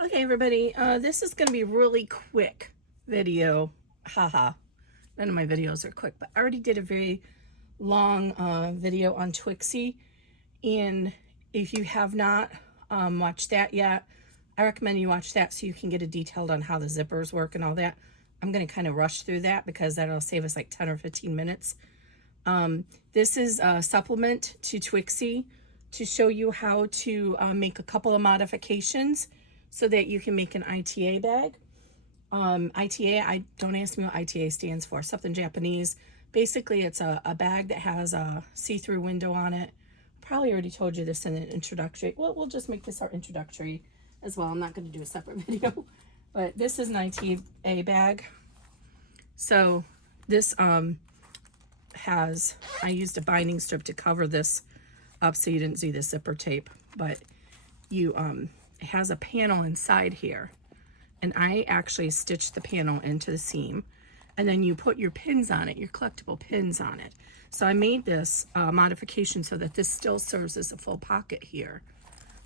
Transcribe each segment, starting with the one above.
Okay, everybody, this is going to be a really quick video. Haha, none of my videos are quick, but I already did a very long video on Twixie, and if you have not watched that yet, I recommend you watch that so you can get a detailed on how the zippers work and all that. I'm going to kind of rush through that because that'll save us like 10 or 15 minutes. This is a supplement to Twixie to show you how to make a couple of modifications so that you can make an ITA bag. ITA, don't ask me what ITA stands for, something Japanese. Basically, it's a bag that has a see-through window on it. Probably already told you this in an introductory. Well, we'll just make this our introductory as well. I'm not going to do a separate video. But this is an ITA bag. So this I used a binding strip to cover this up so you didn't see the zipper tape. But you it has a panel inside here, and I actually stitched the panel into the seam, and then you put your pins on it, your collectible pins on it. So I made this modification so that this still serves as a full pocket here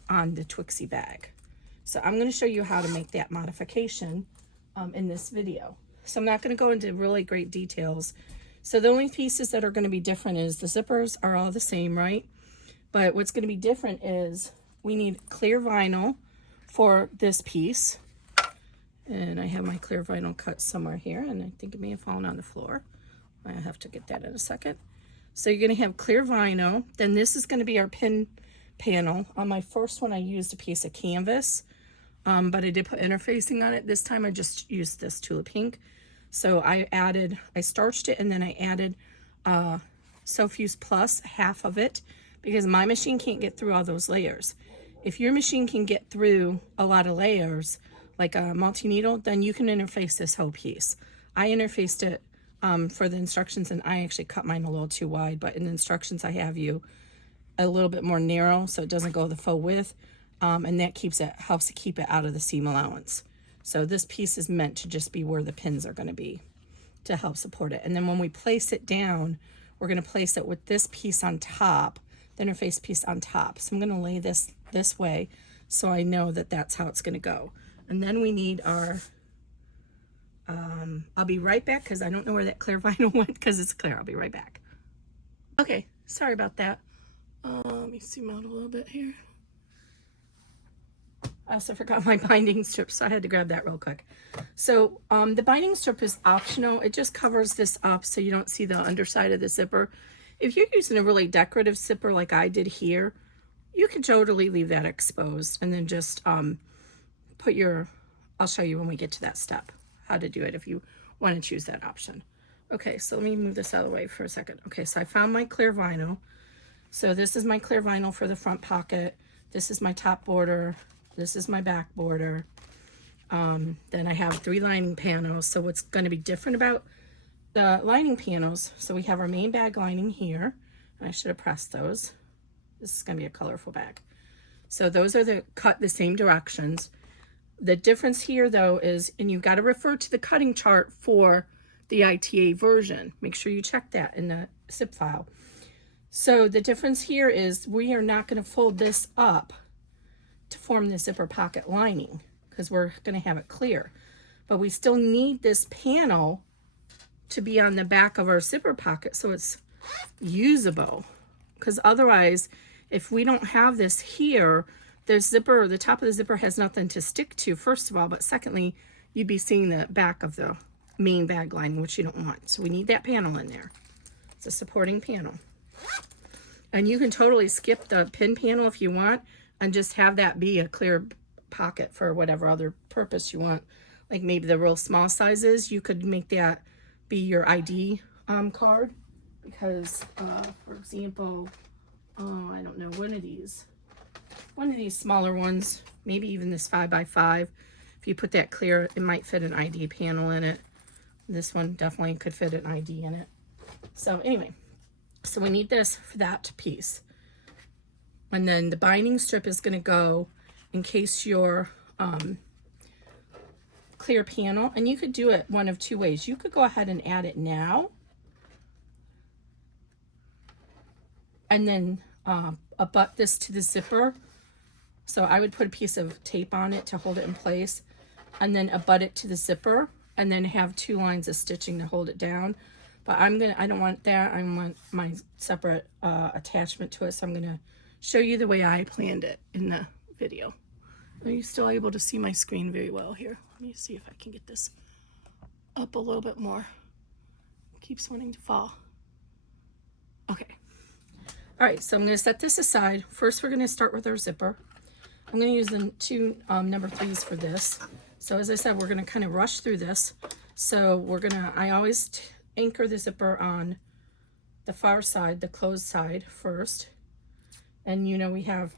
on the Twixie bag. So I'm going to show you how to make that modification in this video. So I'm not going to go into really great details. So the only pieces that are going to be different is the zippers are all the same, right? But what's going to be different is we need clear vinyl for this piece. And I have my clear vinyl cut somewhere here, and I think it may have fallen on the floor. I have to get that in a second. So you're going to have clear vinyl. Then this is going to be our pin panel. On my first one, I used a piece of canvas, but I did put interfacing on it. This time I just used this Tulip Pink. So I starched it, and then I added Self-Use Plus, half of it, because my machine can't get through all those layers. If your machine can get through a lot of layers, like a multi-needle, then you can interface this whole piece. I interfaced it for the instructions, and I actually cut mine a little too wide, but in the instructions I have you a little bit more narrow so it doesn't go the full width, and that helps to keep it out of the seam allowance. So this piece is meant to just be where the pins are going to be to help support it. And then when we place it down, we're going to place it with this piece on top, the interface piece on top. So I'm going to lay this way so I know that that's how it's going to go. And then we need our, I'll be right back because I don't know where that clear vinyl went because it's clear. I'll be right back. Okay, sorry about that. Let me zoom out a little bit here. I also forgot my binding strip, so I had to grab that real quick. So the binding strip is optional. It just covers this up so you don't see the underside of the zipper. If you're using a really decorative zipper like I did here, you can totally leave that exposed and then just put your, I'll show you when we get to that step, how to do it if you want to choose that option. Okay, so let me move this out of the way for a second. Okay, so I found my clear vinyl. So this is my clear vinyl for the front pocket. This is my top border. This is my back border. Then I have 3 lining panels. So what's going to be different about the lining panels, so we have our main bag lining here. And I should have pressed those. This is going to be a colorful bag. So those are cut the same directions. The difference here though is, and you've got to refer to the cutting chart for the ITA version. Make sure you check that in the zip file. So the difference here is we are not going to fold this up to form the zipper pocket lining because we're going to have it clear. But we still need this panel to be on the back of our zipper pocket so it's usable. Because otherwise, if we don't have this here, the zipper, the top of the zipper has nothing to stick to, first of all, but secondly, you'd be seeing the back of the main bag lining, which you don't want. So we need that panel in there. It's a supporting panel. And you can totally skip the pin panel if you want and just have that be a clear pocket for whatever other purpose you want. Like maybe the real small sizes, you could make that be your ID card. Because, for example, I don't know, one of these smaller ones, maybe even this 5x5, if you put that clear, it might fit an ID panel in it. This one definitely could fit an ID in it. So anyway, so we need this for that piece. And then the binding strip is going to go in case your clear panel, and you could do it one of 2 ways. You could go ahead and add it now, and then abut this to the zipper So I would put a piece of tape on it to hold it in place, and then abut it to the zipper, and then have 2 lines of stitching to hold it down. But I don't want that. I want my separate attachment to it. So I'm gonna show you the way I planned it in the video. Are you still able to see my screen very well here? Let me see if I can get this up a little bit more. Keeps wanting to fall. Okay. All right, so I'm gonna set this aside. First, we're gonna start with our zipper. I'm gonna use the 2 number 3s for this. So as I said, we're gonna kind of rush through this. So I always anchor the zipper on the far side, the closed side first. And you know, we have,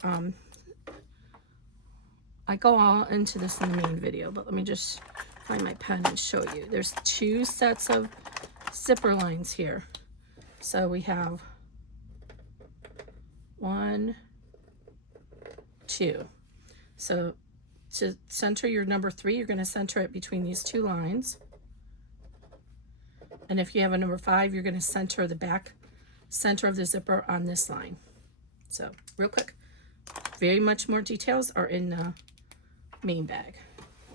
I go all into this in the main video, but let me just find my pen and show you. There's 2 sets of zipper lines here. So we have 1, 2. So to center your number 3, you're going to center it between these 2 lines. And if you have a number 5, you're going to center the back center of the zipper on this line. So real quick, very much more details are in the main bag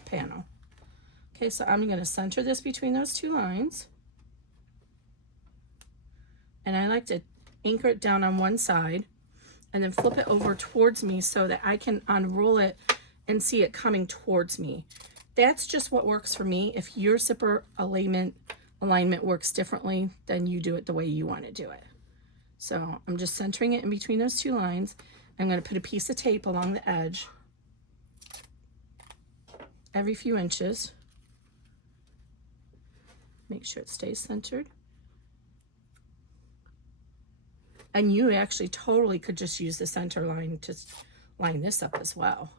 panel. Okay, so I'm going to center this between those 2 lines. And I like to anchor it down on one side and then flip it over towards me so that I can unroll it and see it coming towards me. That's just what works for me. If your zipper alignment works differently, then you do it the way you want to do it. So I'm just centering it in between those 2 lines. I'm going to put a piece of tape along the edge every few inches. Make sure it stays centered. And you actually totally could just use the center line to line this up as well,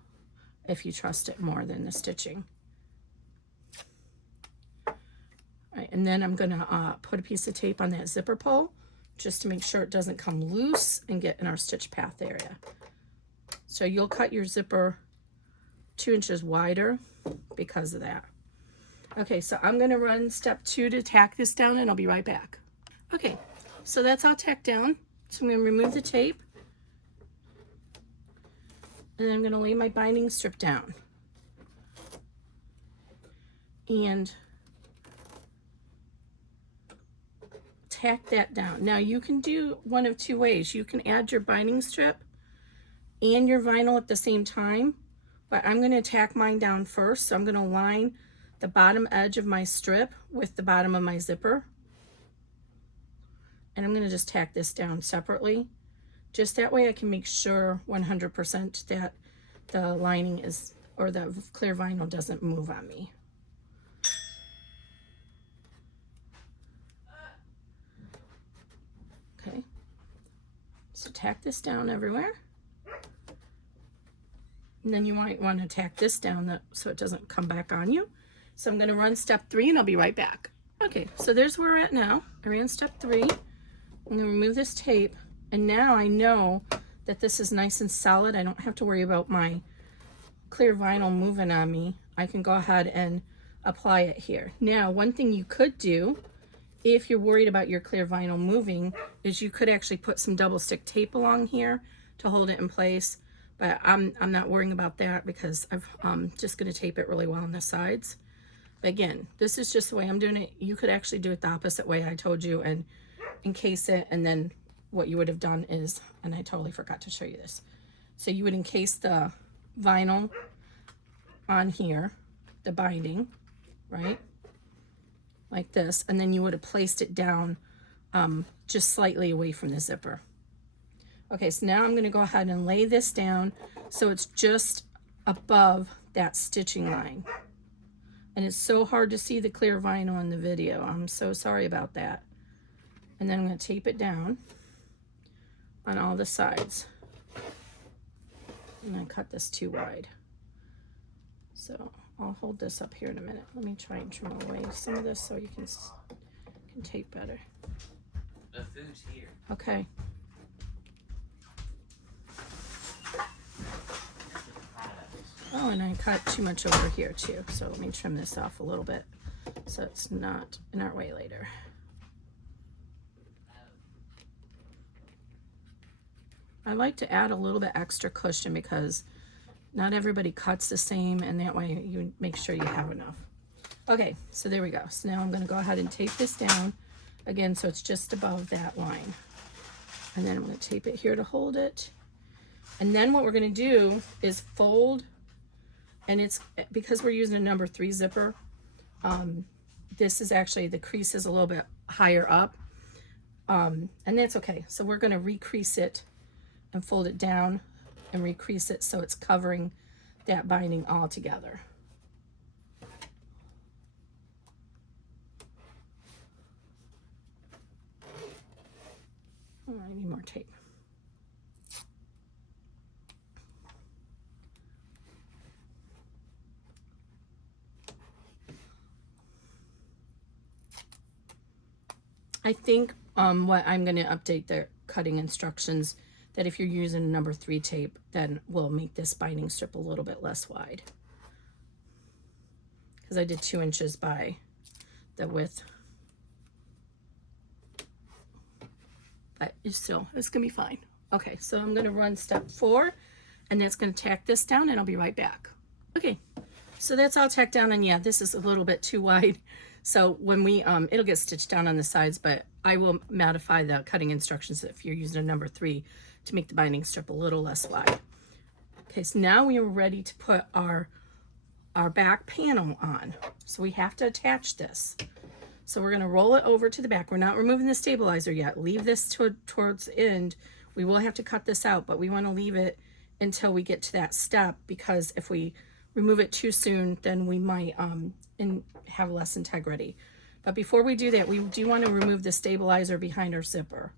if you trust it more than the stitching. All right, and then I'm gonna put a piece of tape on that zipper pull just to make sure it doesn't come loose and get in our stitch path area. So you'll cut your zipper 2 inches wider because of that. Okay, so I'm gonna run step 2 to tack this down, and I'll be right back. Okay, so that's all tacked down. So I'm going to remove the tape, and I'm going to lay my binding strip down and tack that down. Now you can do one of 2 ways. You can add your binding strip and your vinyl at the same time, but I'm going to tack mine down first. So I'm going to line the bottom edge of my strip with the bottom of my zipper. And I'm going to just tack this down separately. Just that way I can make sure 100% that the lining is, or the clear vinyl doesn't move on me. Okay. So tack this down everywhere. And then you might want to tack this down so it doesn't come back on you. So I'm going to run step 3 and I'll be right back. Okay, so there's where we're at now. I ran step 3. I'm going to remove this tape, and now I know that this is nice and solid. I don't have to worry about my clear vinyl moving on me. I can go ahead and apply it here. Now, one thing you could do if you're worried about your clear vinyl moving is you could actually put some double stick tape along here to hold it in place, but I'm not worrying about that because I'm just going to tape it really well on the sides. But again, this is just the way I'm doing it. You could actually do it the opposite way I told you and encase it, and then what you would have done is, and I totally forgot to show you this, so you would encase the vinyl on here, the binding, right, like this, and then you would have placed it down just slightly away from the zipper. Okay, so now I'm going to go ahead and lay this down so it's just above that stitching line. And it's so hard to see the clear vinyl in the video. I'm so sorry about that. And then I'm going to tape it down on all the sides. I'm going to cut this too wide. So I'll hold this up here in a minute. Let me try and trim away some of this so you can tape better. The food's here. Okay. Oh, and I cut too much over here too. So let me trim this off a little bit so it's not in our way later. I like to add a little bit extra cushion because Not everybody cuts the same, and that way you make sure you have enough. Okay, so there we go. So now I'm going to go ahead and tape this down again so it's just above that line. And then I'm going to tape it here to hold it. And then what we're going to do is fold, and it's because we're using a number 3 zipper, this is actually, the crease is a little bit higher up, and that's okay. So we're going to recrease it and fold it down and recrease it so it's covering that binding all together. Oh, I need more tape. I think what I'm going to update the cutting instructions, that if you're using a number 3 tape, then we'll make this binding strip a little bit less wide. Because I did 2 inches by the width. But it's going to be fine. Okay, so I'm going to run step 4, and that's going to tack this down, and I'll be right back. Okay, so that's all tacked down, and yeah, this is a little bit too wide. So when we, it'll get stitched down on the sides, but I will modify the cutting instructions if you're using a number 3 to make the binding strip a little less wide. Okay, so now we are ready to put our back panel on. So we have to attach this. So we're going to roll it over to the back. We're not removing the stabilizer yet. Leave this towards the end. We will have to cut this out, but we want to leave it until we get to that step, because if we remove it too soon, then we might have less integrity. But before we do that, we do want to remove the stabilizer behind our zipper.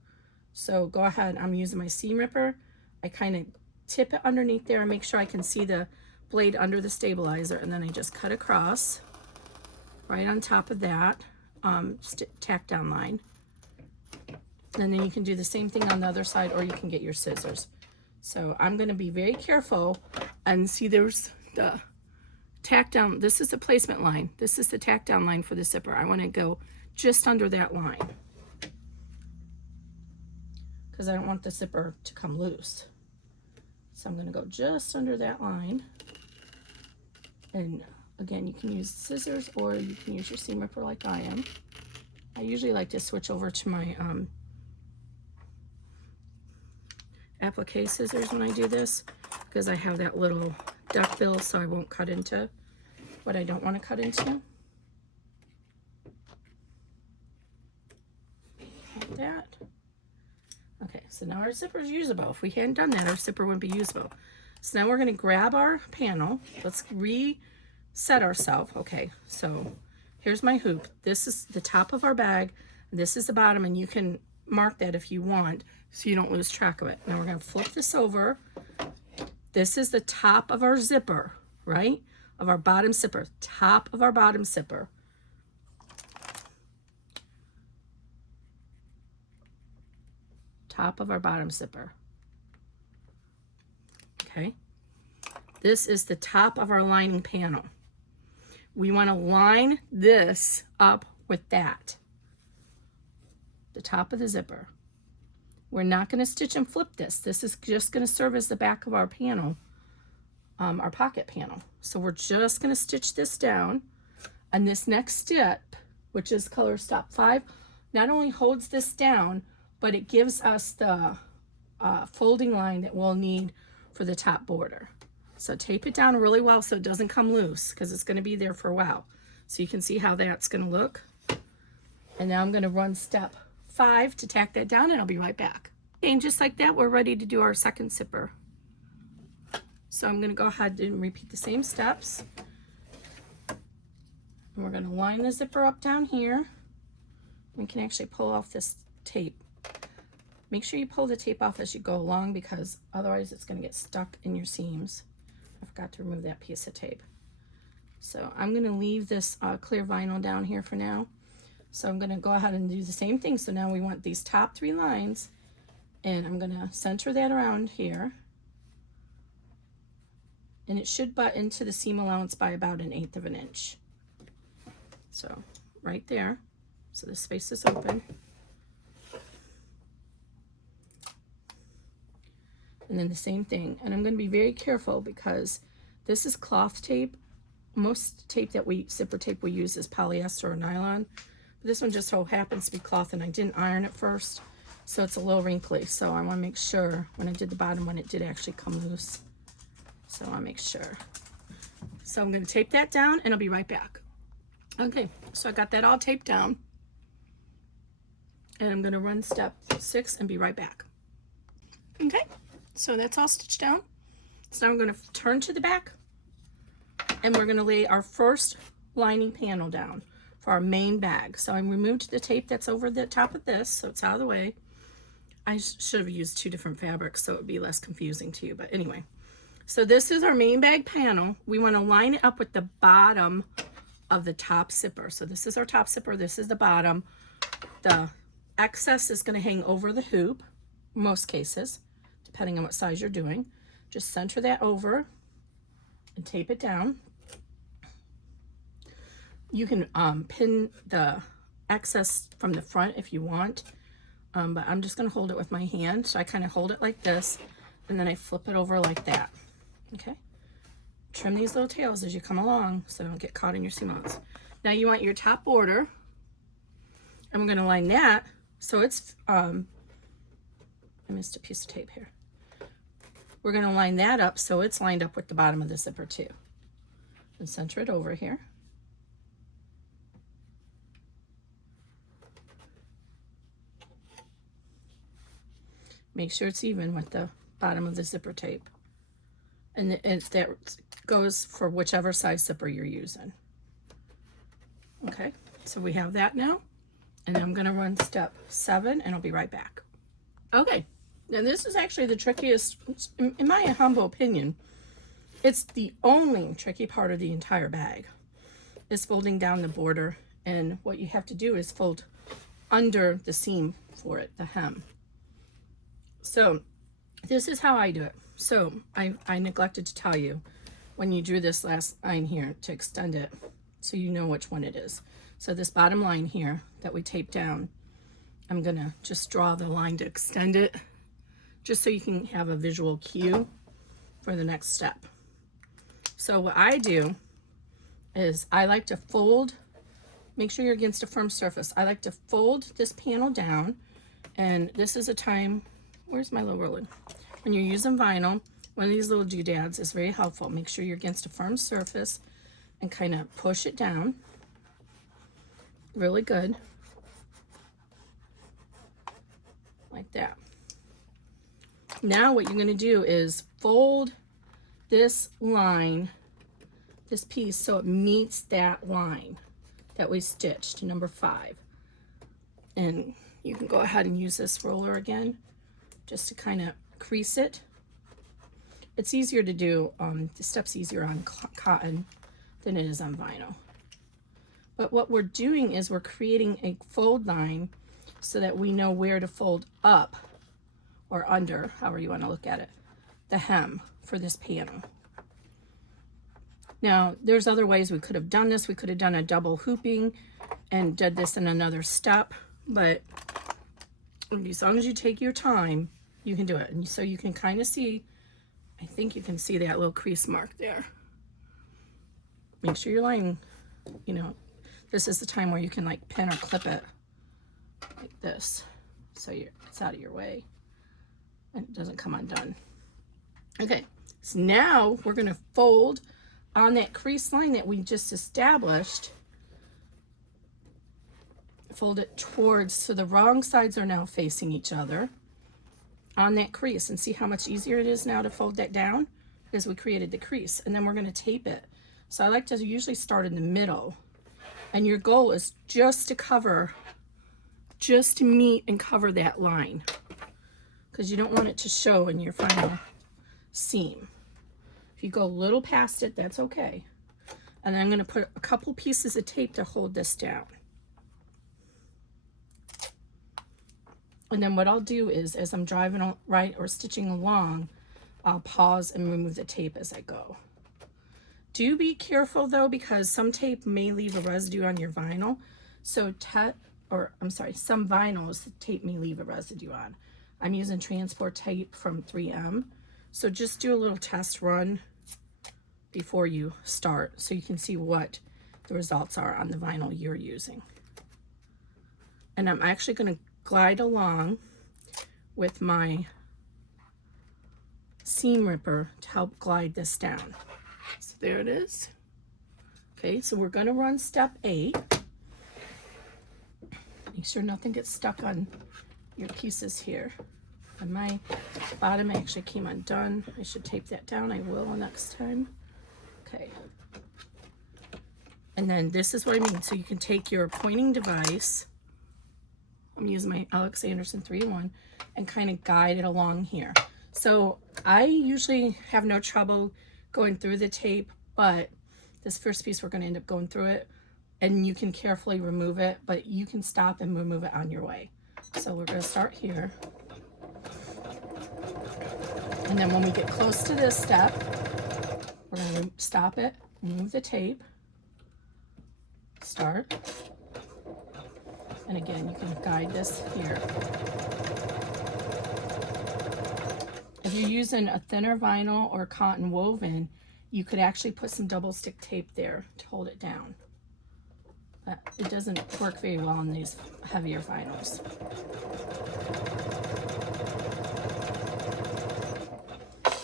So go ahead, I'm using my seam ripper. I kind of tip it underneath there and make sure I can see the blade under the stabilizer, and then I just cut across right on top of that tack down line. And then you can do the same thing on the other side, or you can get your scissors. So I'm going to be very careful, and see there's the tack down. This is the placement line. This is the tack down line for the zipper. I want to go just under that line because I don't want the zipper to come loose. So I'm going to go just under that line. And again, you can use scissors or you can use your seam ripper like I am. I usually like to switch over to my applique scissors when I do this, because I have that little duck bill, so I won't cut into what I don't want to cut into. Like that. Okay, so now our zipper is usable. If we hadn't done that, our zipper wouldn't be usable. So now we're going to grab our panel. Let's reset ourselves. Okay, so here's my hoop. This is the top of our bag. This is the bottom, and you can mark that if you want so you don't lose track of it. Now we're going to flip this over. This is the top of our zipper, right? Of our bottom zipper. Top of our bottom zipper. Top of our bottom zipper. Okay. This is the top of our lining panel. We want to line this up with that. The top of the zipper. We're not going to stitch and flip this. This is just going to serve as the back of our panel, our pocket panel. So we're just going to stitch this down. And this next step, which is color stop 5, not only holds this down, but it gives us the folding line that we'll need for the top border. So tape it down really well so it doesn't come loose, because it's going to be there for a while. So you can see how that's going to look. And now I'm going to run step 5 to tack that down, and I'll be right back. And just like that, we're ready to do our second zipper. So I'm going to go ahead and repeat the same steps. And we're going to line the zipper up down here. We can actually pull off this tape. Make sure you pull the tape off as you go along, because otherwise it's going to get stuck in your seams. I forgot to remove that piece of tape. So I'm going to leave this clear vinyl down here for now. So I'm going to go ahead and do the same thing. So now we want these top 3 lines, and I'm going to center that around here. And it should butt into the seam allowance by about 1/8 of an inch. So right there. So the space is open. And then the same thing. And I'm going to be very careful because this is cloth tape. Most tape that zipper tape we use is polyester or nylon. But this one just so happens to be cloth, and I didn't iron it first, so it's a little wrinkly. So I want to make sure when I did the bottom one, it did actually come loose. So I want to make sure. So I'm going to tape that down, and I'll be right back. Okay, so I got that all taped down. And I'm going to run step 6 and be right back. Okay, so that's all stitched down. So now I'm going to turn to the back, and we're going to lay our first lining panel down for our main bag. So I removed the tape that's over the top of this, so it's out of the way. I should have used 2 different fabrics so it would be less confusing to you, but anyway. So this is our main bag panel. We want to line it up with the bottom of the top zipper. So this is our top zipper, this is the bottom. The excess is going to hang over the hoop, most cases, depending on what size you're doing. Just center that over and tape it down. You can pin the excess from the front if you want, but I'm just going to hold it with my hand. So I kind of hold it like this, and then I flip it over like that. Okay. Trim these little tails as you come along so they don't get caught in your seam allowance. Now you want your top border. I'm going to line that so it's, I missed a piece of tape here. We're going to line that up so it's lined up with the bottom of the zipper too. And center it over here. Make sure it's even with the bottom of the zipper tape. And that goes for whichever size zipper you're using. Okay, so we have that now. And then I'm going to run step 7 and I'll be right back. Okay, now this is actually the trickiest, in my humble opinion, it's the only tricky part of the entire bag, is folding down the border. And what you have to do is fold under the seam for it, the hem. So this is how I do it. So I neglected to tell you when you drew this last line here to extend it so you know which one it is. So this bottom line here that we taped down, I'm gonna just draw the line to extend it just so you can have a visual cue for the next step. So what I do is I like to fold, make sure you're against a firm surface. I like to fold this panel down, and this is a time, where's my little ruler? When you're using vinyl, one of these little doodads is very helpful. Make sure you're against a firm surface and kind of push it down really good, like that. Now what you're going to do is fold this line, this piece, so it meets that line that we stitched, number 5. And you can go ahead and use this roller again just to kind of crease it. It's easier to do, the step's easier on cotton than it is on vinyl. But what we're doing is we're creating a fold line so that we know where to fold up or under, however you want to look at it, the hem for this panel. Now, there's other ways we could have done this. We could have done a double hooping and did this in another step, but as long as you take your time, you can do it. And so you can kind of see, I think you can see that little crease mark there. Make sure you're lining, you know, this is the time where you can like pin or clip it like this, so it's out of your way and it doesn't come undone. Okay, so now we're gonna fold on that crease line that we just established. Fold it towards, so the wrong sides are now facing each other on that crease, and see how much easier it is now to fold that down because we created the crease. And then we're going to tape it. So I like to usually start in the middle, and your goal is just to cover, just to meet and cover that line, because you don't want it to show in your final seam. If you go a little past it, that's okay. And then I'm going to put a couple pieces of tape to hold this down. And then what I'll do is, as I'm driving right or stitching along, I'll pause and remove the tape as I go. Do be careful though, because some tape may leave a residue on your vinyl. So some vinyls, the tape may leave a residue on. I'm using transport tape from 3M. So just do a little test run before you start so you can see what the results are on the vinyl you're using. And I'm actually going to glide along with my seam ripper to help glide this down. So there it is. Okay, so we're going to run step 8. Make sure nothing gets stuck on your pieces here. And my bottom actually came undone. I should tape that down. I will next time. Okay. And then this is what I mean. So you can take your pointing device. I'm using my Alex Anderson 3-in-1 and kind of guide it along here. So I usually have no trouble going through the tape, but this first piece we're going to end up going through it, and you can carefully remove it, but you can stop and remove it on your way. So we're going to start here. And then when we get close to this step, we're going to stop it, remove the tape, start, and again, you can guide this here. If you're using a thinner vinyl or cotton woven, you could actually put some double stick tape there to hold it down. But it doesn't work very well on these heavier vinyls.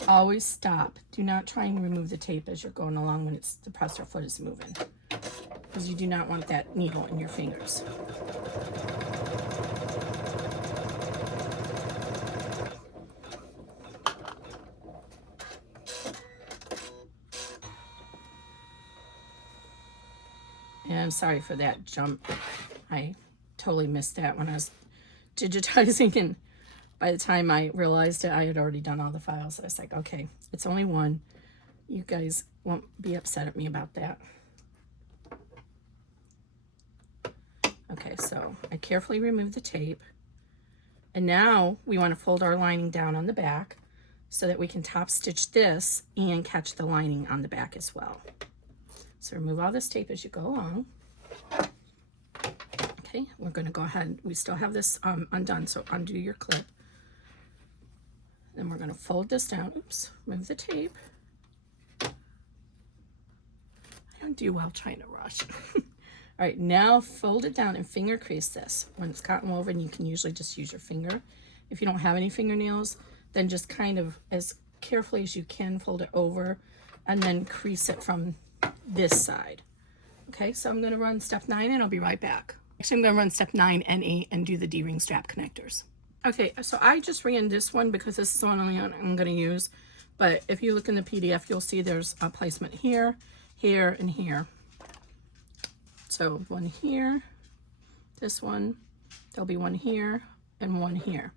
Always stop. Do not try and remove the tape as you're going along when the presser foot is moving, because you do not want that needle in your fingers. And I'm sorry for that jump. I totally missed that when I was digitizing, and by the time I realized it, I had already done all the files. I was like, okay, it's only one. You guys won't be upset at me about that. Okay, so I carefully removed the tape. And now we want to fold our lining down on the back so that we can top stitch this and catch the lining on the back as well. So remove all this tape as you go along. Okay, we're going to go ahead. We still have this undone, so undo your clip. Then we're going to fold this down. Oops, remove the tape. I don't do well trying to rush. All right, now fold it down and finger crease this. When it's cotton woven, you can usually just use your finger. If you don't have any fingernails, then just kind of as carefully as you can fold it over and then crease it from this side. Okay, so I'm going to run step 9 and I'll be right back. Actually, I'm going to run step 9 and 8 and do the D-ring strap connectors. Okay, so I just ran this one because this is the one I'm going to use. But if you look in the PDF, you'll see there's a placement here, here, and here. So one here, this one, there'll be one here, and one here.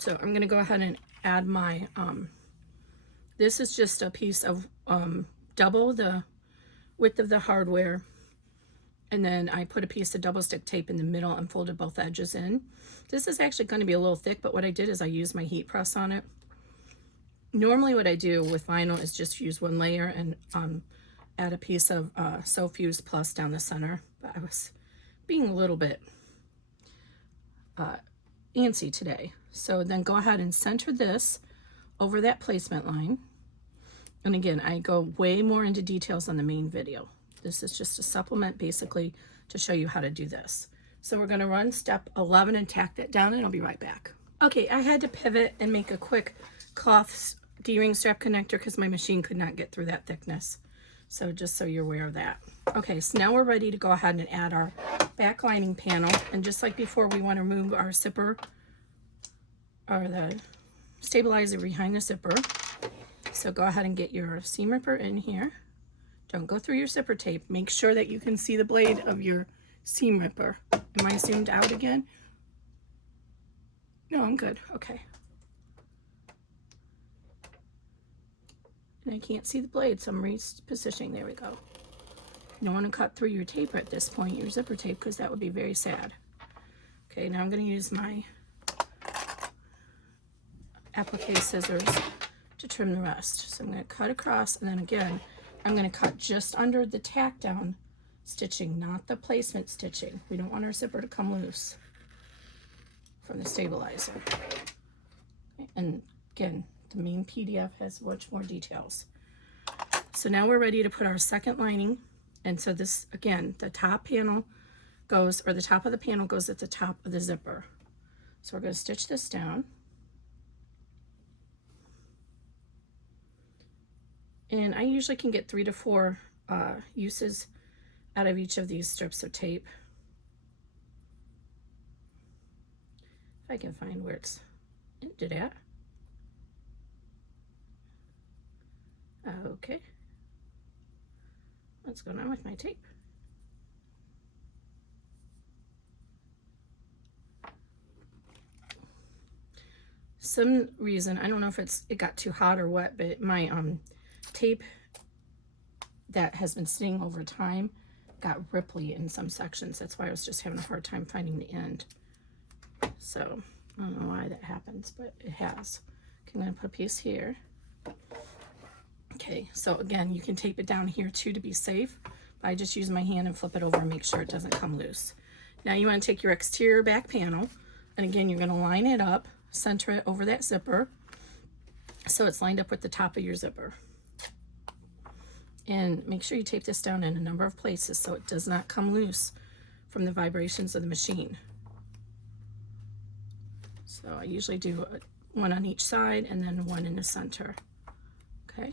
So I'm going to go ahead and add my, this is just a piece of double the width of the hardware, and then I put a piece of double stick tape in the middle and folded both edges in. This is actually going to be a little thick, but what I did is I used my heat press on it. Normally what I do with vinyl is just use one layer and add a piece of So Fuse Plus down the center, but I was being a little bit antsy today. So then go ahead and center this over that placement line. And again, I go way more into details on the main video. This is just a supplement basically to show you how to do this. So we're going to run step 11 and tack that down, and I'll be right back. Okay, I had to pivot and make a quick cloth D-ring strap connector because my machine could not get through that thickness. So just so you're aware of that. Okay, so now we're ready to go ahead and add our back lining panel. And just like before, we want to remove our zipper or the stabilizer behind the zipper. So go ahead and get your seam ripper in here. Don't go through your zipper tape. Make sure that you can see the blade of your seam ripper. Am I zoomed out again? No, I'm good. Okay. And I can't see the blade, so I'm repositioning. There we go. You don't want to cut through your tape at this point, your zipper tape, because that would be very sad. Okay, now I'm going to use my applique scissors to trim the rest. So I'm going to cut across, and then again, I'm going to cut just under the tack down stitching, not the placement stitching. We don't want our zipper to come loose from the stabilizer. Okay, and again, the main PDF has much more details. So now we're ready to put our second lining. And so this, again, the top panel goes, or the top of the panel goes at the top of the zipper. So we're going to stitch this down. And I usually can get 3 to 4 uses out of each of these strips of tape. If I can find where it's ended at. Okay. What's going on with my tape? Some reason, I don't know if it got too hot or what, but my tape that has been sitting over time got ripply in some sections. That's why I was just having a hard time finding the end. So I don't know why that happens, but it has. Okay, I'm going to put a piece here. Okay, so again, you can tape it down here too to be safe. I just use my hand and flip it over and make sure it doesn't come loose. Now you want to take your exterior back panel, and again, you're going to line it up, center it over that zipper so it's lined up with the top of your zipper. And make sure you tape this down in a number of places so it does not come loose from the vibrations of the machine. So I usually do one on each side and then one in the center. Okay.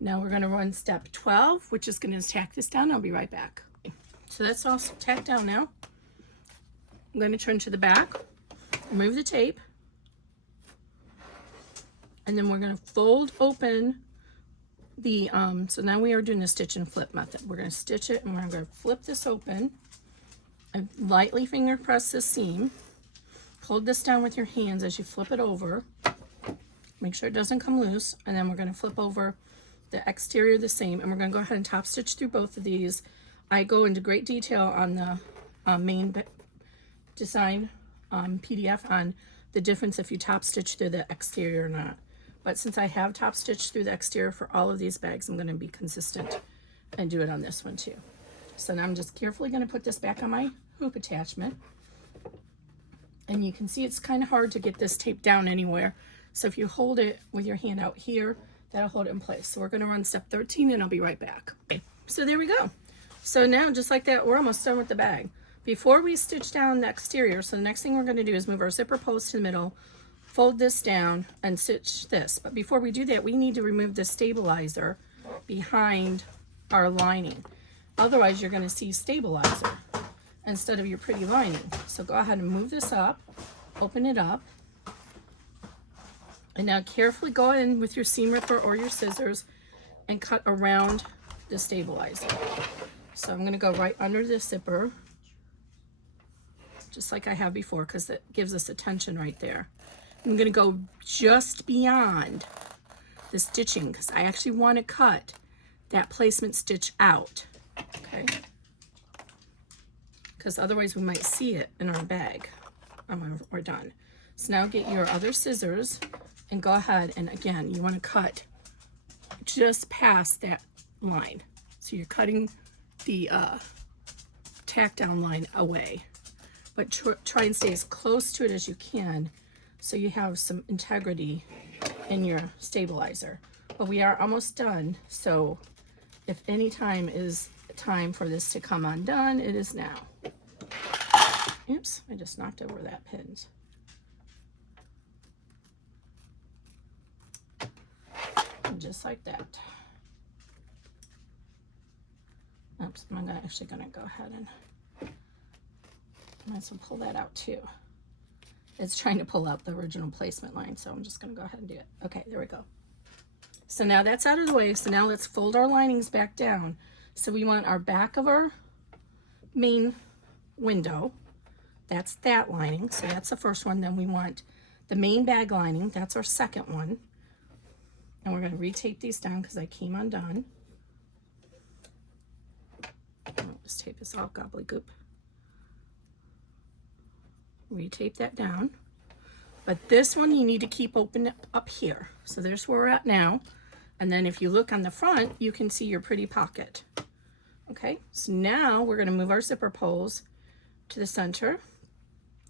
Now we're going to run step 12, which is going to tack this down. I'll be right back. So that's all tacked down now. I'm going to turn to the back, remove the tape, and then we're going to fold open the, so now we are doing the stitch and flip method. We're going to stitch it and we're going to flip this open and lightly finger press this seam. Hold this down with your hands as you flip it over. Make sure it doesn't come loose, and then we're going to flip over the exterior the same, and we're going to go ahead and top stitch through both of these. I go into great detail on the main design PDF on the difference if you top stitch through the exterior or not. But since I have top stitched through the exterior for all of these bags, I'm going to be consistent and do it on this one too. So now I'm just carefully going to put this back on my hoop attachment. And you can see it's kind of hard to get this tape down anywhere. So if you hold it with your hand out here, that'll hold it in place. So we're going to run step 13 and I'll be right back. Okay. So there we go. So now just like that, we're almost done with the bag. Before we stitch down the exterior, so the next thing we're going to do is move our zipper post to the middle, fold this down and stitch this. But before we do that, we need to remove the stabilizer behind our lining. Otherwise you're going to see stabilizer instead of your pretty lining. So go ahead and move this up, open it up, and now carefully go in with your seam ripper or your scissors and cut around the stabilizer. So I'm going to go right under this zipper, just like I have before, because it gives us a tension right there. I'm going to go just beyond the stitching because I actually want to cut that placement stitch out, okay? Because otherwise we might see it in our bag when we're done. So now get your other scissors and go ahead, and again, you want to cut just past that line. So you're cutting the tack down line away, but try and stay as close to it as you can so you have some integrity in your stabilizer. But we are almost done, so if any time is time for this to come undone, it is now. Oops, I just knocked over that pins. And just like that. Oops, I'm actually gonna go ahead and might as well pull that out too. It's trying to pull out the original placement line, so I'm just gonna go ahead and do it. Okay, there we go. So now that's out of the way. So now let's fold our linings back down. So we want our back of our main window. That's that lining, so that's the first one. Then we want the main bag lining. That's our second one. And we're going to retape these down because I came undone. This tape is all gobbledygook. Retape that down. But this one you need to keep open up here. So there's where we're at now. And then if you look on the front, you can see your pretty pocket. Okay, so now we're going to move our zipper pulls to the center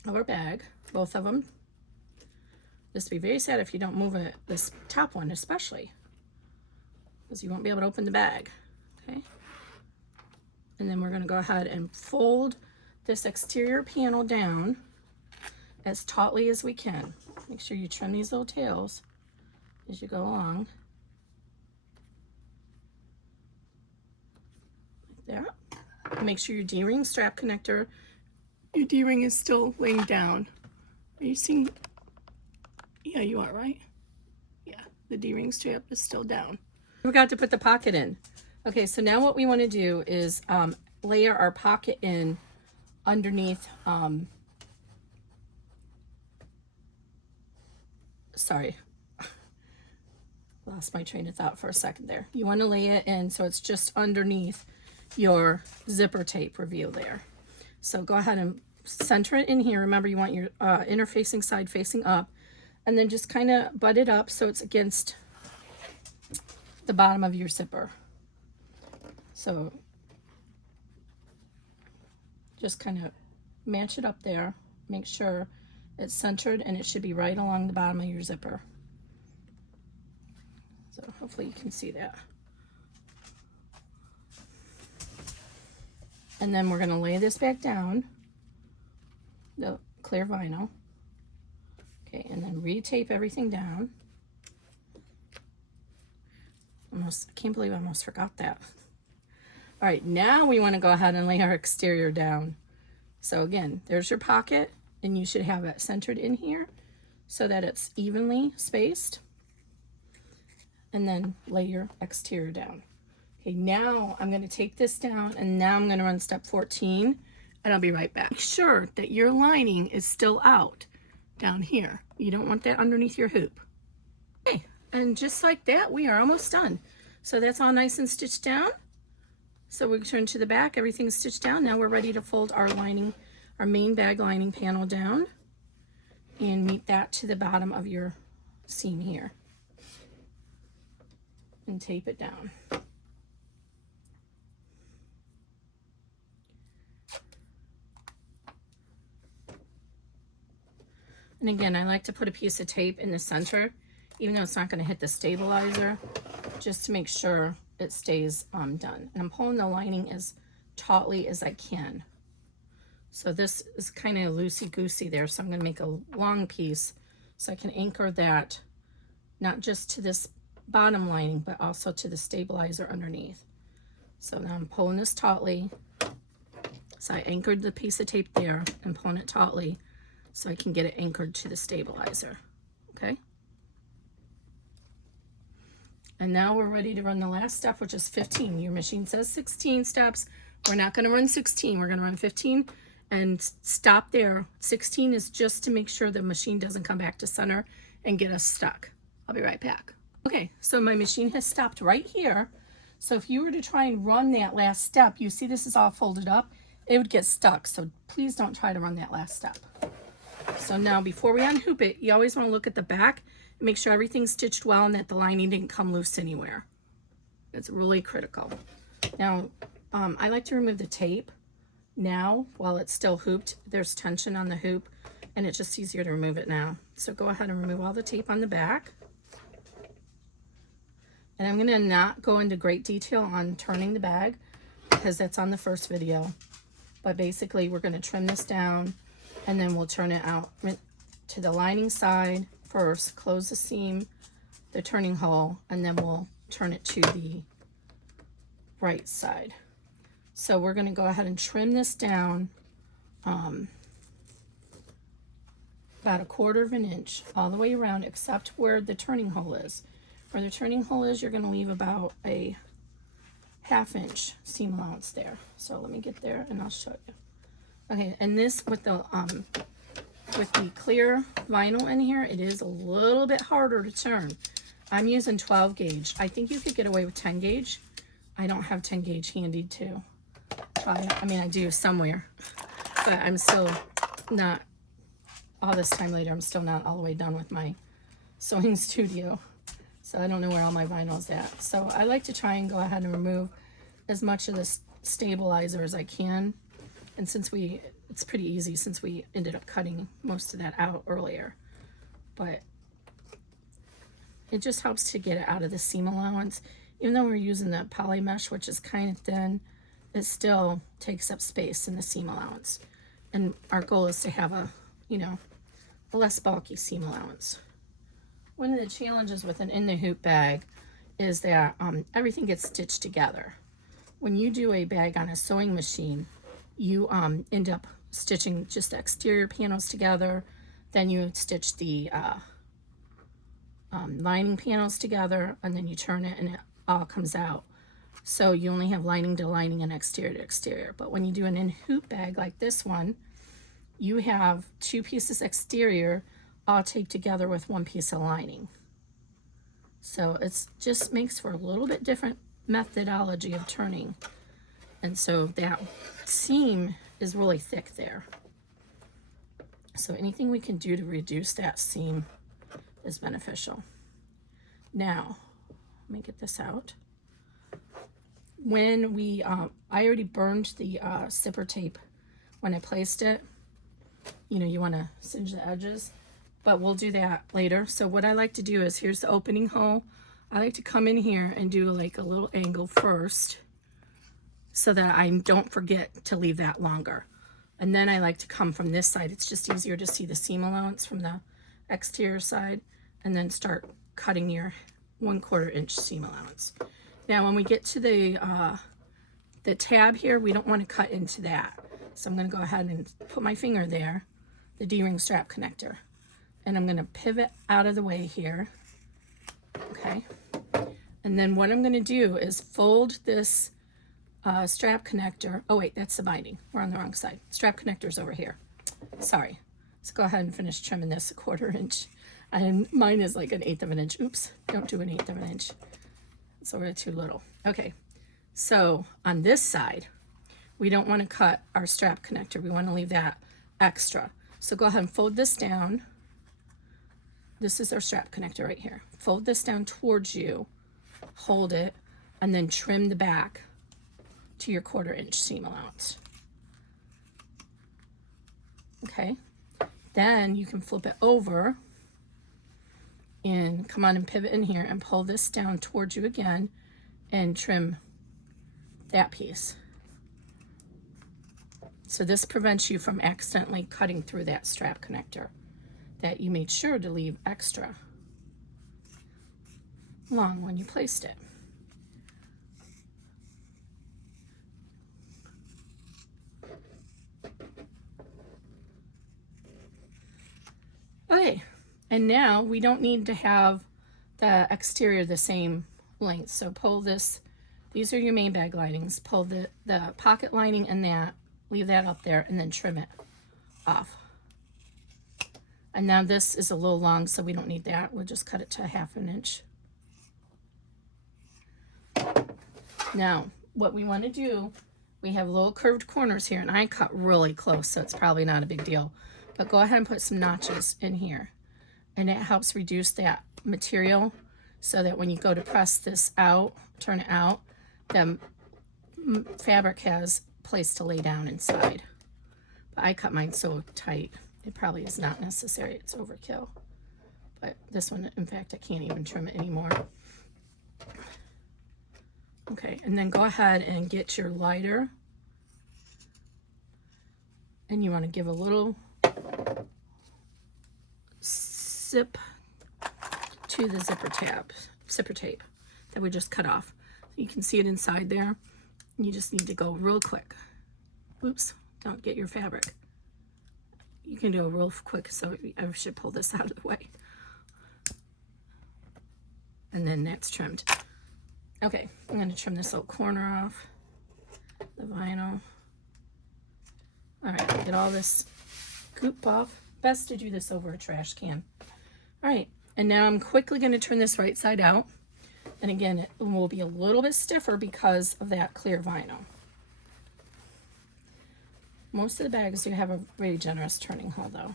of our bag, both of them. This will be very sad if you don't move it, this top one especially, because you won't be able to open the bag. Okay. And then we're going to go ahead and fold this exterior panel down as tautly as we can. Make sure you trim these little tails as you go along. Like that. Make sure your D-ring strap connector, your D-ring is still laying down. Are you seeing? Yeah, you are, right? Yeah, the D-ring strap is still down. We forgot to put the pocket in. Okay, so now what we want to do is layer our pocket in underneath, sorry, lost my train of thought for a second there. You want to lay it in so it's just underneath your zipper tape reveal there. So go ahead and center it in here. Remember, you want your inner facing side facing up, and then just kind of butt it up so it's against the bottom of your zipper. So just kind of match it up there. Make sure it's centered, and it should be right along the bottom of your zipper. So hopefully you can see that. And then we're going to lay this back down, the clear vinyl. Okay, and then re-tape everything down. I can't believe I almost forgot that. All right, now we want to go ahead and lay our exterior down. So again, there's your pocket, and you should have it centered in here so that it's evenly spaced. And then lay your exterior down. Okay, now I'm going to take this down, and now I'm going to run step 14, and I'll be right back. Make sure that your lining is still out down here. You don't want that underneath your hoop. Okay, and just like that, we are almost done. So that's all nice and stitched down. So we turn to the back, everything's stitched down. Now we're ready to fold our lining, our main bag lining panel down, and meet that to the bottom of your seam here. And tape it down. And again, I like to put a piece of tape in the center, even though it's not going to hit the stabilizer, just to make sure it stays done. And I'm pulling the lining as tautly as I can. So this is kind of loosey-goosey there, so I'm going to make a long piece so I can anchor that not just to this bottom lining, but also to the stabilizer underneath. So now I'm pulling this tautly. So I anchored the piece of tape there and pulling it tautly so I can get it anchored to the stabilizer. Okay. And now we're ready to run the last step, which is 15. Your machine says 16 steps. We're not going to run 16. We're going to run 15 and stop there. 16 is just to make sure the machine doesn't come back to center and get us stuck. I'll be right back. Okay, so my machine has stopped right here. So if you were to try and run that last step, you see this is all folded up, it would get stuck. So please don't try to run that last step. So now before we unhoop it, you always want to look at the back and make sure everything's stitched well and that the lining didn't come loose anywhere. It's really critical. Now, I like to remove the tape now while it's still hooped. There's tension on the hoop and it's just easier to remove it now. So go ahead and remove all the tape on the back. And I'm going to not go into great detail on turning the bag because that's on the first video. But basically we're going to trim this down and then we'll turn it out to the lining side first, close the seam, the turning hole, and then we'll turn it to the right side. So we're going to go ahead and trim this down about 1/4 of an inch all the way around except where the turning hole is. Where the turning hole is, you're going to leave about a 1/2 inch seam allowance there. So let me get there and I'll show you. Okay, and this with the clear vinyl in here, it is a little bit harder to turn. I'm using 12 gauge. I think you could get away with 10 gauge. I don't have 10 gauge handy to try it. I mean, I do somewhere, but I'm still not, all this time later, I'm still not all the way done with my sewing studio. So I don't know where all my vinyl is at. So I like to try and go ahead and remove as much of this stabilizer as I can. And since it's pretty easy since we ended up cutting most of that out earlier. But it just helps to get it out of the seam allowance. Even though we're using the poly mesh, which is kind of thin, it still takes up space in the seam allowance. And our goal is to have a, you know, a less bulky seam allowance. One of the challenges with an in the hoop bag is that everything gets stitched together. When you do a bag on a sewing machine, you end up stitching just the exterior panels together, then you stitch the lining panels together, and then you turn it and it all comes out. So you only have lining to lining and exterior to exterior. But when you do an in hoop bag like this one, you have two pieces exterior all taped together with one piece of lining. So it's just makes for a little bit different methodology of turning. And so that seam is really thick there. So anything we can do to reduce that seam is beneficial. Now, let me get this out. When we, I already burned the zipper tape when I placed it. You know, you want to singe the edges, but we'll do that later. So what I like to do is, here's the opening hole. I like to come in here and do like a little angle first so that I don't forget to leave that longer. And then I like to come from this side. It's just easier to see the seam allowance from the exterior side, and then start cutting your 1/4 inch seam allowance. Now when we get to the tab here, we don't want to cut into that. So I'm going to go ahead and put my finger there, the D-ring strap connector, and I'm going to pivot out of the way here. Okay. And then what I'm going to do is fold this strap connector. Oh wait, that's the binding. We're on the wrong side. Strap connector's over here. Sorry. Let's go ahead and finish trimming this 1/4 inch. And mine is like 1/8 of an inch. Oops, don't do 1/8 of an inch. It's already too little. Okay, so on this side, we don't want to cut our strap connector. We want to leave that extra. So go ahead and fold this down. This is our strap connector right here. Fold this down towards you, hold it, and then trim the back to your 1/4 inch seam allowance. Okay, then you can flip it over and come on and pivot in here and pull this down towards you again and trim that piece. So this prevents you from accidentally cutting through that strap connector that you made sure to leave extra long when you placed it. Okay, and now we don't need to have the exterior the same length. So pull this, these are your main bag linings. Pull the pocket lining and that, leave that up there, and then trim it off. And now this is a little long, so we don't need that. We'll just cut it to 1/2 inch. Now, what we want to do, we have little curved corners here, and I cut really close, so it's probably not a big deal. But go ahead and put some notches in here, and it helps reduce that material so that when you go to press this out, turn it out, the fabric has place to lay down inside. But I cut mine so tight, it probably is not necessary. It's overkill. But this one, in fact, I can't even trim it anymore. Okay, and then go ahead and get your lighter. And you want to give a little zip to the zipper tape that we just cut off. You can see it inside there. You just need to go real quick. Oops, don't get your fabric. You can do it real quick, so I should pull this out of the way. And then that's trimmed. Okay, I'm going to trim this little corner off, the vinyl. All right, get all this goop off. Best to do this over a trash can. All right, and now I'm quickly going to turn this right side out. And again, it will be a little bit stiffer because of that clear vinyl. Most of the bags do have a very generous turning hole though.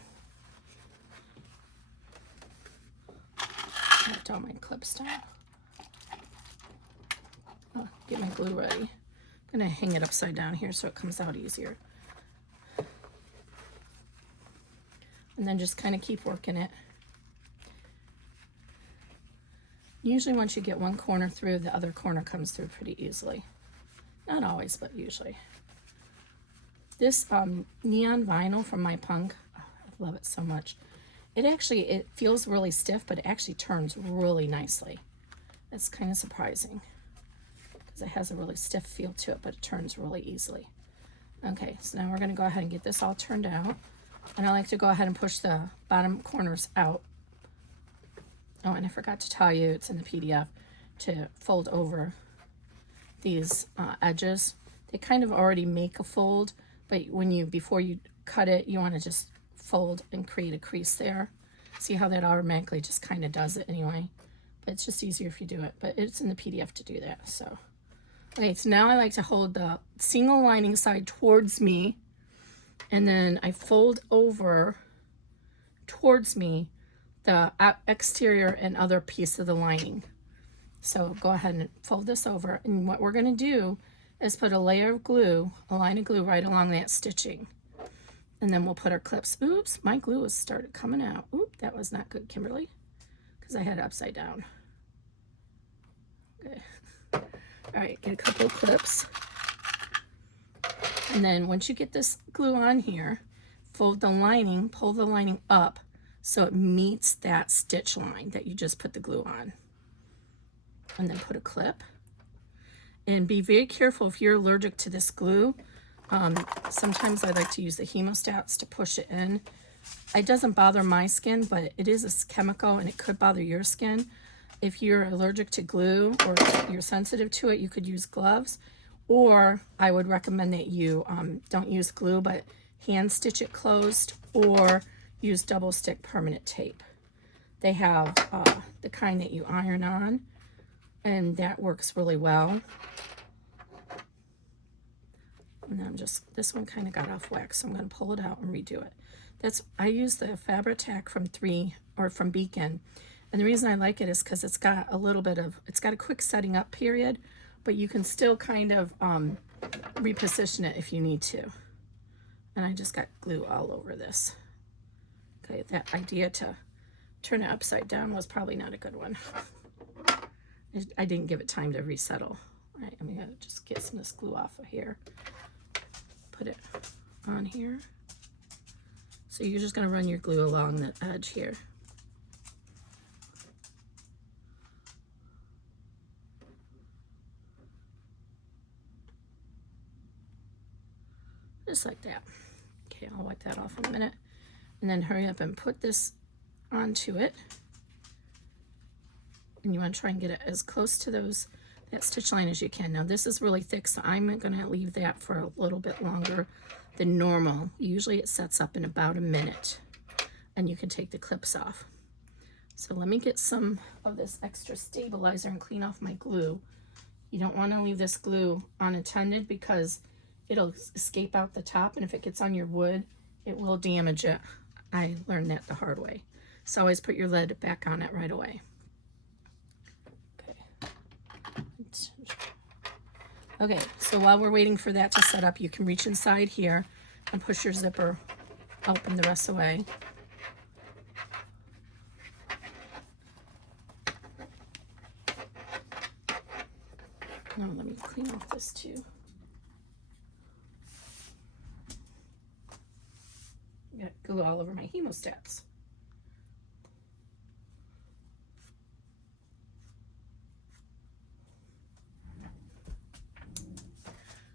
I have all my clips down. Oh, get my glue ready. I'm gonna hang it upside down here so it comes out easier. And then just kind of keep working it. Usually once you get one corner through, the other corner comes through pretty easily. Not always, but usually. This neon vinyl from My Punk, oh, I love it so much. It feels really stiff, but it actually turns really nicely. That's kind of surprising because it has a really stiff feel to it, but it turns really easily. Okay, so now we're going to go ahead and get this all turned out. And I like to go ahead and push the bottom corners out. Oh, and I forgot to tell you, it's in the PDF, to fold over these edges. They kind of already make a fold, but before you cut it, you want to just fold and create a crease there. See how that automatically just kind of does it anyway. But it's just easier if you do it. But it's in the PDF to do that. So, okay, so now I like to hold the single lining side towards me, and then I fold over towards me the exterior and other piece of the lining. So go ahead and fold this over, and what we're going to do is put a layer of glue, a line of glue right along that stitching, and then we'll put our clips. Oops, my glue has started coming out. Oop, that was not good, Kimberly, because I had it upside down. Okay. All right, get a couple of clips, and then once you get this glue on here, fold the lining, pull the lining up so it meets that stitch line that you just put the glue on. And then put a clip. And be very careful if you're allergic to this glue. Sometimes I like to use the hemostats to push it in. It doesn't bother my skin, but it is a chemical and it could bother your skin. If you're allergic to glue or you're sensitive to it, you could use gloves. Or I would recommend that you don't use glue, but hand stitch it closed, or use double stick permanent tape. They have the kind that you iron on, and that works really well. And I'm this one kind of got off whack, so I'm going to pull it out and redo it. I use the Fabri-Tac from Beacon, and the reason I like it is because it's got a quick setting up period, but you can still kind of reposition it if you need to. And I just got glue all over this. Okay, that idea to turn it upside down was probably not a good one. I didn't give it time to resettle. All right, I'm gonna just get some of this glue off of here. Put it on here. So you're just gonna run your glue along the edge here. Just like that. Okay, I'll wipe that off in a minute. And then hurry up and put this onto it. And you want to try and get it as close to that stitch line as you can. Now this is really thick, so I'm going to leave that for a little bit longer than normal. Usually it sets up in about a minute, and you can take the clips off. So let me get some of this extra stabilizer and clean off my glue. You don't want to leave this glue unattended because it'll escape out the top, and if it gets on your wood, it will damage it. I learned that the hard way. So always put your lid back on it right away. Okay, so while we're waiting for that to set up, you can reach inside here and push your zipper open the rest of the way. Now let me clean off this too. Got glue all over my hemostats.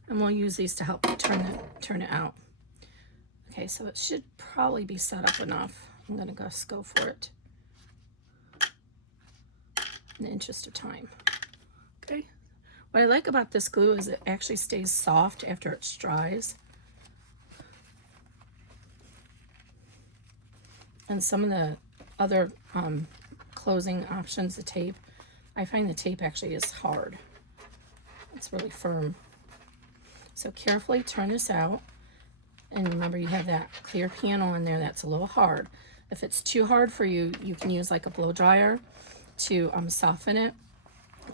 And we'll use these to help turn it out. Okay, so it should probably be set up enough. I'm gonna go for it in the interest of time. Okay. What I like about this glue is it actually stays soft after it dries. And some of the other closing options, the tape, I find the tape actually is hard. It's really firm. So carefully turn this out. And remember, you have that clear panel in there that's a little hard. If it's too hard for you, you can use like a blow dryer to soften it.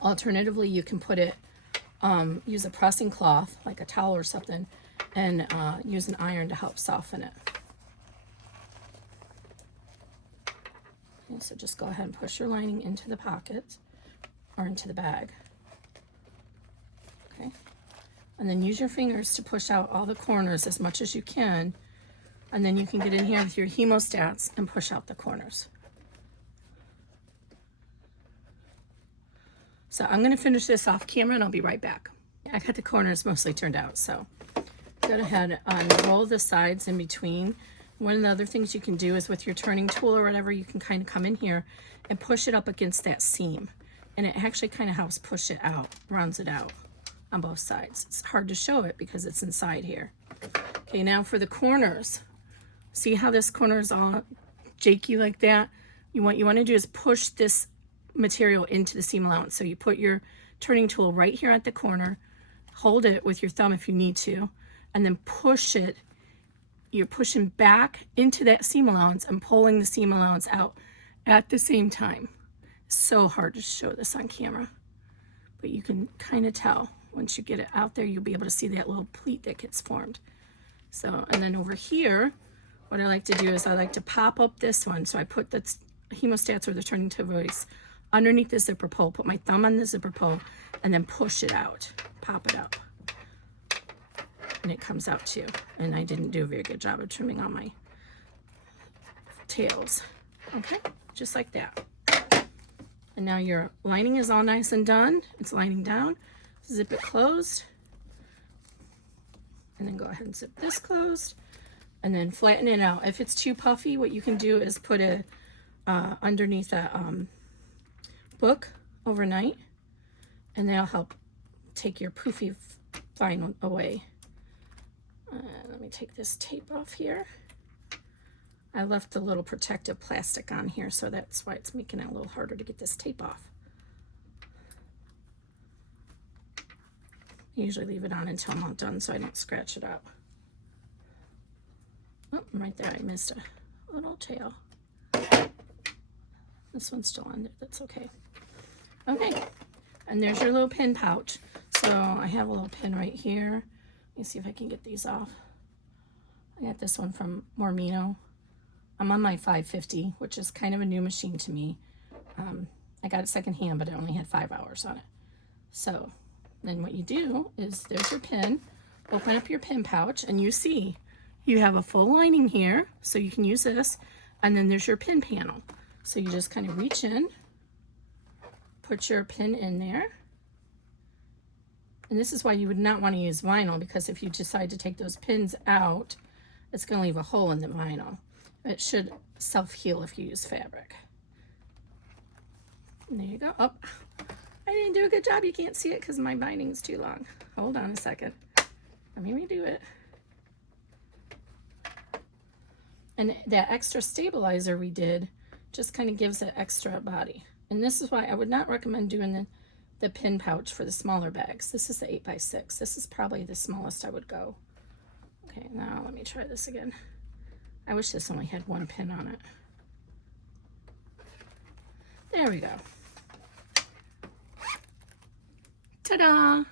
Alternatively, you can put it, use a pressing cloth, like a towel or something, and use an iron to help soften it. Okay, so just go ahead and push your lining into the pocket. or into the bag. Okay, and then use your fingers to push out all the corners as much as you can, and then you can get in here with your hemostats and push out the corners. So I'm going to finish this off camera and I'll be right back. I got the corners mostly turned out, so go ahead and roll the sides in between. One of the other things you can do is with your turning tool or whatever, you can kind of come in here and push it up against that seam. And it actually kind of helps push it out, rounds it out on both sides. It's hard to show it because it's inside here. Okay, now for the corners. See how this corner is all jakey like that? What you want to do is push this material into the seam allowance. So you put your turning tool right here at the corner, hold it with your thumb if you need to, and then push it. You're pushing back into that seam allowance and pulling the seam allowance out at the same time. So hard to show this on camera, but you can kind of tell once you get it out there, you'll be able to see that little pleat that gets formed. So, and then over here, what I like to do is I like to pop up this one. So I put the hemostats or the turning to voice underneath the zipper pull, put my thumb on the zipper pull, and then push it out, pop it up. And it comes out too. And I didn't do a very good job of trimming all my tails. Okay, just like that. And now your lining is all nice and done. It's lining down. Zip it closed. And then go ahead and zip this closed. And then flatten it out. If it's too puffy, what you can do is put it underneath a book overnight. And that'll help take your poofy vinyl away. Let me take this tape off here. I left the little protective plastic on here, so that's why it's making it a little harder to get this tape off. I usually leave it on until I'm all done so I don't scratch it up. Oh, right there, I missed a little tail. This one's still on there, that's okay. Okay, and there's your little pin pouch. So I have a little pin right here. Let me see if I can get these off. I got this one from Mormino. I'm on my 550, which is kind of a new machine to me. I got it secondhand, but it only had 5 hours on it. So then what you do is there's your pin. Open up your pin pouch, and you see you have a full lining here, so you can use this. And then there's your pin panel. So you just kind of reach in, put your pin in there. And this is why you would not want to use vinyl, because if you decide to take those pins out, it's going to leave a hole in the vinyl. It should self-heal if you use fabric. And there you go. Oh, I didn't do a good job. You can't see it because my binding's too long. Hold on a second. Let me redo it. And that extra stabilizer we did just kind of gives it extra body. And this is why I would not recommend doing the pin pouch for the smaller bags. This is the 8x6. This is probably the smallest I would go. Okay, now let me try this again. I wish this only had one pin on it. There we go. Ta-da!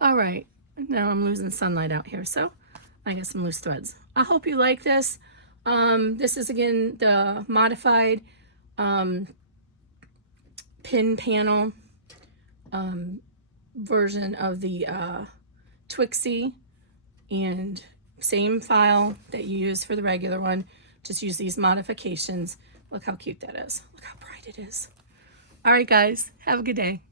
All right, now I'm losing sunlight out here, so I got some loose threads. I hope you like this. This is, again, the modified pin panel version of the Twixie, and same file that you use for the regular one, just use these modifications. Look how cute that is. Look how bright it is. All right, guys, have a good day.